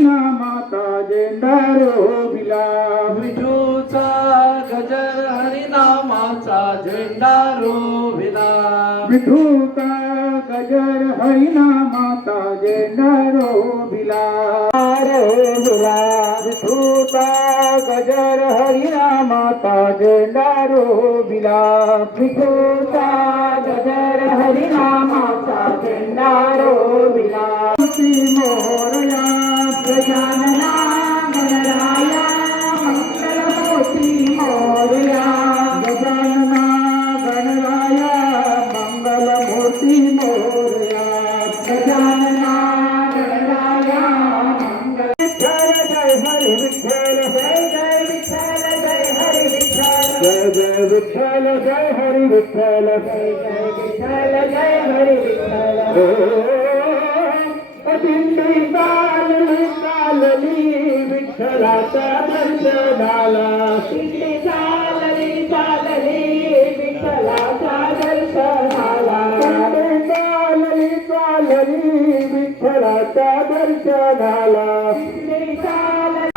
हरिनामाचा झेंडा रोविला. विठूचा गजर हरिनामाचा झेंडा रोविला. विठूचा गजर हरिनामाचा झेंडा रोविला. रोविला विठूचा गजर हरिनामाचा झेंडा रोविला. विठूचा गजर हरिनामाचा झेंडा रोविला. मोरया गजानना गणराया मंगलमूर्ती मोरया. गजानना गणराया मंगलमूर्ती मोरया. गजानना गणराया मंगल. विठ्ठल जय हरी विठ्ठल जय जय विठ्ठल जय हरी विठ्ठल जय जय विठ्ठल जय हरी विठ्ठल जय जय विठ्ठल जय हरी विठ्ठल. दिंडी चालली चालली विठ्ठलाच्या दर्शनाला. दिंडी चालली चालली विठ्ठलाच्या दर्शनाला. दिंडी चालली चालली विठ्ठलाच्या दर्शनाला. दिंडी चालली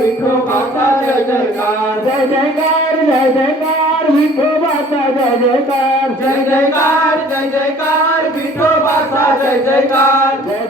विठोबाचा जय जयकार जय जयकार जय जयकार विठोबाचा जय जयकार जय जयकार जय जयकार विठोबाचा जय जयकार. जय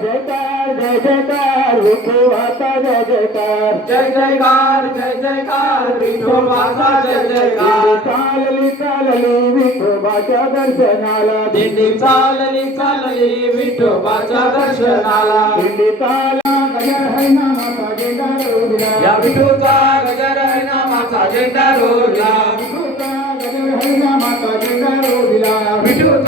जयकार विठोबाचा जय जयकार. जय जयकार विठोबाचा जय जयकार. चालली चालली विठोबाच्या दर्शनाला. दिंडी चालली चालली विठोबाच्या दर्शनाला. दिंडी चाला गजर हरिनामाचा झेंडा रोविला. या विठूचा गजर हरिनामाचा झेंडा रोविला. विठूचा गजर हरिनामाचा झेंडा रोविला. विठूचा